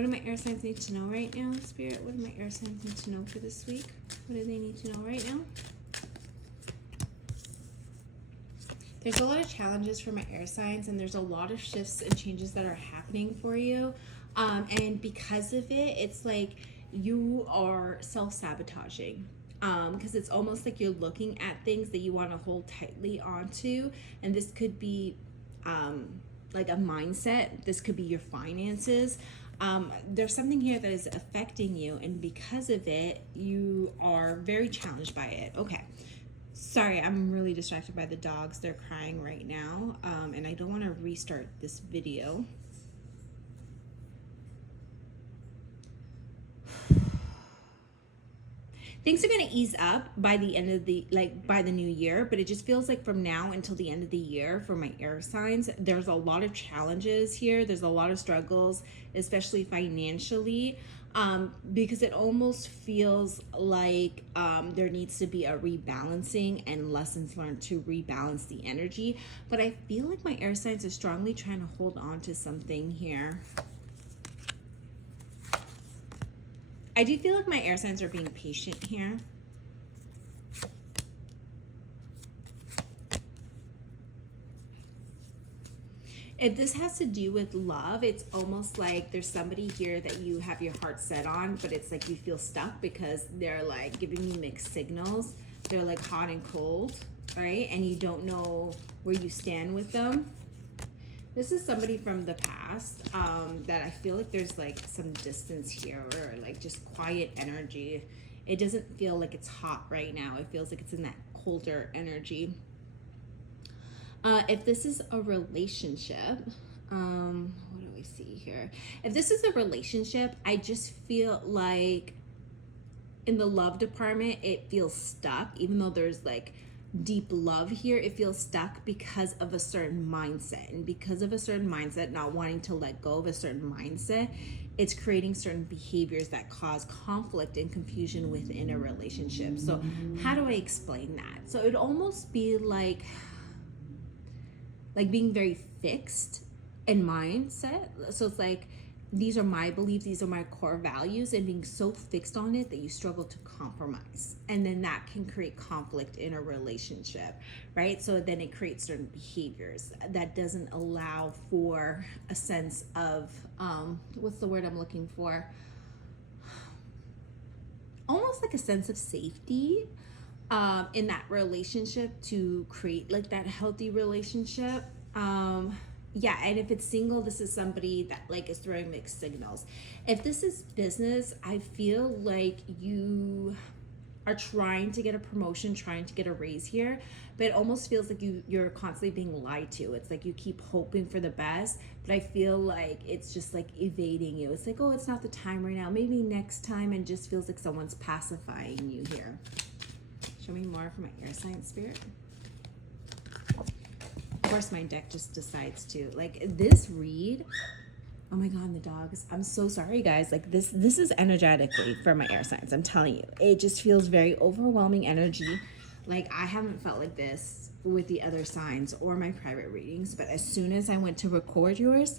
What do my air signs need to know right now, Spirit? What do my air signs need to know for this week? What do they need to know right now? There's a lot of challenges for my air signs, and there's a lot of shifts and changes that are happening for you. And because of it, it's like you are self-sabotaging. Because it's almost like you're looking at things that you want to hold tightly onto. And this could be like a mindset. This could be your finances. There's something here that is affecting you, and because of it, you are very challenged by it. Okay. Sorry, I'm really distracted by the dogs. They're crying right now, and I don't want to restart this video. Things are going to ease up by the end of by the new year, but it just feels like from now until the end of the year for my air signs, there's a lot of challenges here. There's a lot of struggles, especially financially, because it almost feels like there needs to be a rebalancing and lessons learned to rebalance the energy. But I feel like my air signs are strongly trying to hold on to something here. I do feel like my air signs are being patient here. If this has to do with love, it's almost like there's somebody here that you have your heart set on, but it's like you feel stuck because they're like giving you mixed signals. They're like hot and cold, right? And you don't know where you stand with them. This is somebody from the past that I feel like there's like some distance here, or like just quiet energy. It doesn't feel like it's hot right now. It feels like it's in that colder energy. If this is a relationship, what do we see here? If this is a relationship, I just feel like in the love department, it feels stuck, even though there's like deep love here. It feels stuck because of a certain mindset, and because of a certain mindset, not wanting to let go of a certain mindset, it's creating certain behaviors that cause conflict and confusion within a relationship. So how do I explain that? So it'd almost be like being very fixed in mindset. So it's like, these are my beliefs, these are my core values, and being so fixed on it that you struggle to compromise. And then that can create conflict in a relationship, right? So then it creates certain behaviors that doesn't allow for a sense of, what's the word I'm looking for? Almost like a sense of safety in that relationship to create like that healthy relationship. Yeah, and if it's single, this is somebody that like is throwing mixed signals. If this is business, I feel like you are trying to get a promotion, trying to get a raise here, but it almost feels like you're constantly being lied to. It's like you keep hoping for the best, but I feel like it's just like evading you. It's like, oh, it's not the time right now, maybe next time, and just feels like someone's pacifying you here. Show me more for my air sign, Spirit. Of course, my deck just decides to like this read. Oh my god, the dogs. I'm so sorry, guys. Like this is energetically for my air signs. I'm telling you, it just feels very overwhelming energy. Like I haven't felt like this with the other signs or my private readings, but as soon as I went to record yours,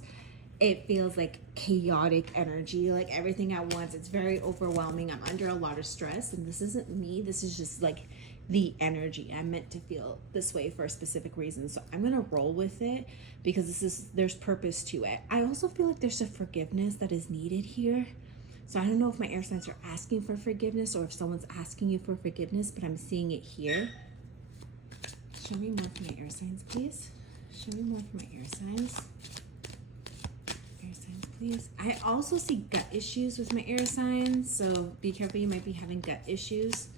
it feels like chaotic energy, like everything at once. It's very overwhelming. I'm under a lot of stress, and this isn't me. This is just like the energy. I'm meant to feel this way for a specific reason. So I'm gonna roll with it because there's purpose to it. I also feel like there's a forgiveness that is needed here. So I don't know if my air signs are asking for forgiveness or if someone's asking you for forgiveness, but I'm seeing it here. Show me more for my air signs, please. Show me more for my air signs. Air signs, please. I also see gut issues with my air signs, so be careful. You might be having gut issues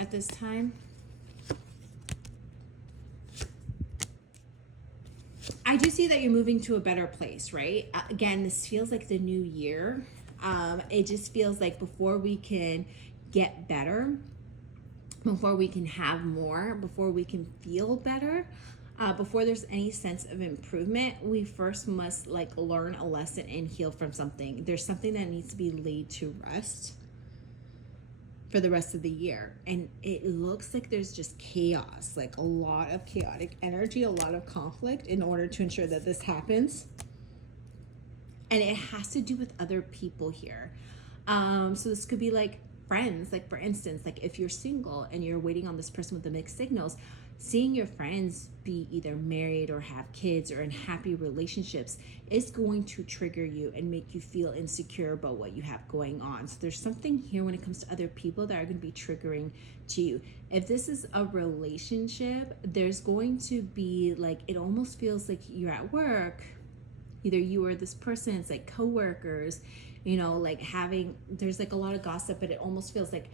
at this time. I do see that you're moving to a better place, right? Again, this feels like the new year. It just feels like before we can get better, before we can have more, before we can feel better, before there's any sense of improvement, we first must like learn a lesson and heal from something. There's something that needs to be laid to rest for the rest of the year, and it looks like there's just chaos, like a lot of chaotic energy, a lot of conflict in order to ensure that this happens. And it has to do with other people here. So this could be like friends, like for instance, like if you're single and you're waiting on this person with the mixed signals, seeing your friends be either married or have kids or in happy relationships is going to trigger you and make you feel insecure about what you have going on. So there's something here when it comes to other people that are going to be triggering to you. If this is a relationship, there's going to be like, it almost feels like you're at work, either you or this person, it's like coworkers, you know, like there's like a lot of gossip, but it almost feels like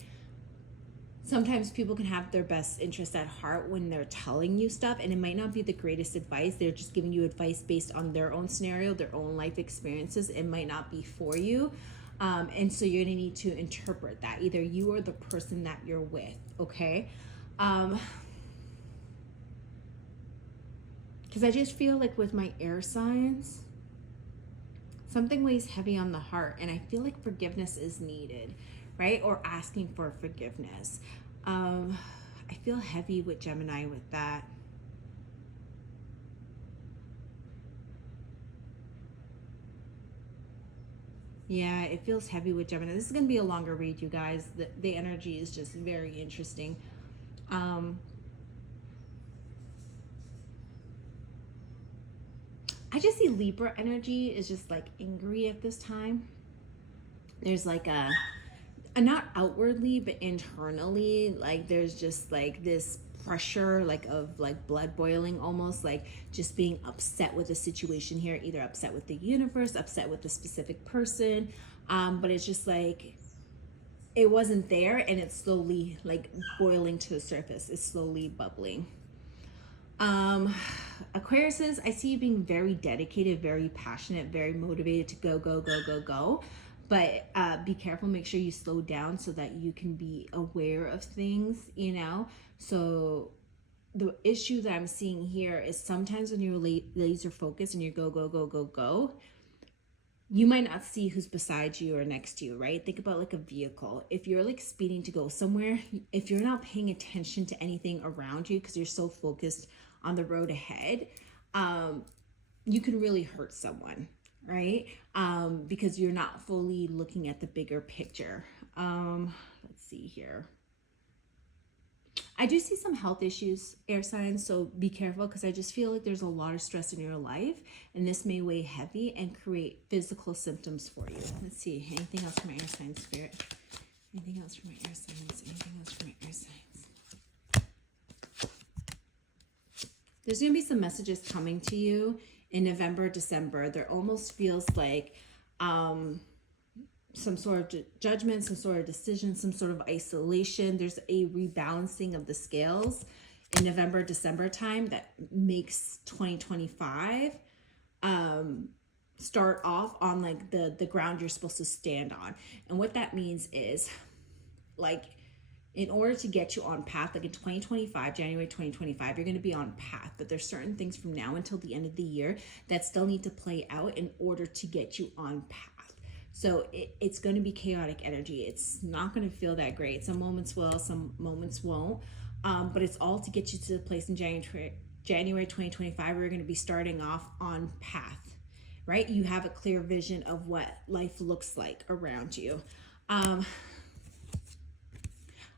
sometimes people can have their best interest at heart when they're telling you stuff, and it might not be the greatest advice. They're just giving you advice based on their own scenario, their own life experiences. It might not be for you. And so you're gonna need to interpret that, either you or the person that you're with, okay? Because I just feel like with my air signs, something weighs heavy on the heart, and I feel like forgiveness is needed, right? Or asking for forgiveness. I feel heavy with Gemini with that. Yeah, it feels heavy with Gemini. This is going to be a longer read, you guys. The energy is just very interesting. I just see Libra energy is just like angry at this time. There's like a not outwardly but internally, like there's just like this pressure, like of like blood boiling, almost like just being upset with the situation here, either upset with the universe, upset with the specific person, but it's just like it wasn't there, and it's slowly like boiling to the surface. It's slowly bubbling. Aquariuses, I see you being very dedicated, very passionate, very motivated to go, go, go, go, go. But be careful, make sure you slow down so that you can be aware of things, you know? So the issue that I'm seeing here is sometimes when you're laser focused and you go, go, go, go, go, you might not see who's beside you or next to you, right? Think about like a vehicle. If you're like speeding to go somewhere, if you're not paying attention to anything around you because you're so focused on the road ahead, you can really hurt someone, right? Because you're not fully looking at the bigger picture. Let's see here. I do see some health issues, air signs, so be careful, because I just feel like there's a lot of stress in your life, and this may weigh heavy and create physical symptoms for you. Let's see, anything else from my air sign spirit? Anything else from my air signs? Anything else from my air signs? There's going to be some messages coming to you in November, December. There almost feels like some sort of judgment, some sort of decision, some sort of isolation. There's a rebalancing of the scales in November, December time that makes 2025 start off on like the ground you're supposed to stand on. And what that means is, like, in order to get you on path, like in 2025, January 2025, you're going to be on path, but there's certain things from now until the end of the year that still need to play out in order to get you on path. So it's going to be chaotic energy. It's not going to feel that great. Some moments will, some moments won't. But it's all to get you to the place in January 2025 where you're going to be starting off on path, right? You have a clear vision of what life looks like around you.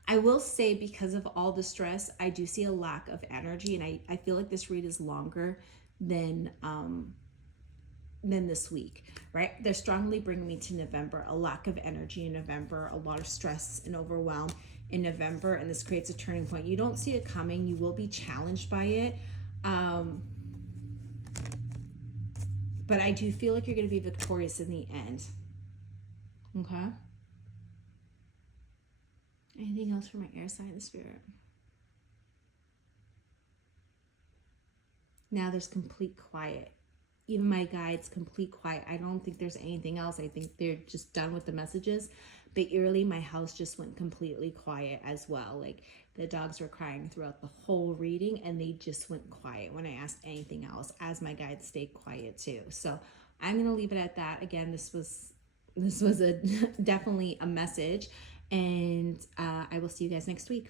I will say, because of all the stress, I do see a lack of energy, and I feel like this read is longer than this week, right? They're strongly bringing me to November, a lack of energy in November, a lot of stress and overwhelm in November, and this creates a turning point. You don't see it coming. You will be challenged by it. But I do feel like you're going to be victorious in the end. Okay? Anything else for my air sign spirit? Now there's complete quiet. Even my guides, complete quiet. I don't think there's anything else. I think they're just done with the messages. But eerily, my house just went completely quiet as well. Like, the dogs were crying throughout the whole reading, and they just went quiet when I asked anything else, as my guides stayed quiet too. So I'm gonna leave it at that. Again, this was a definitely a message, and I will see you guys next week.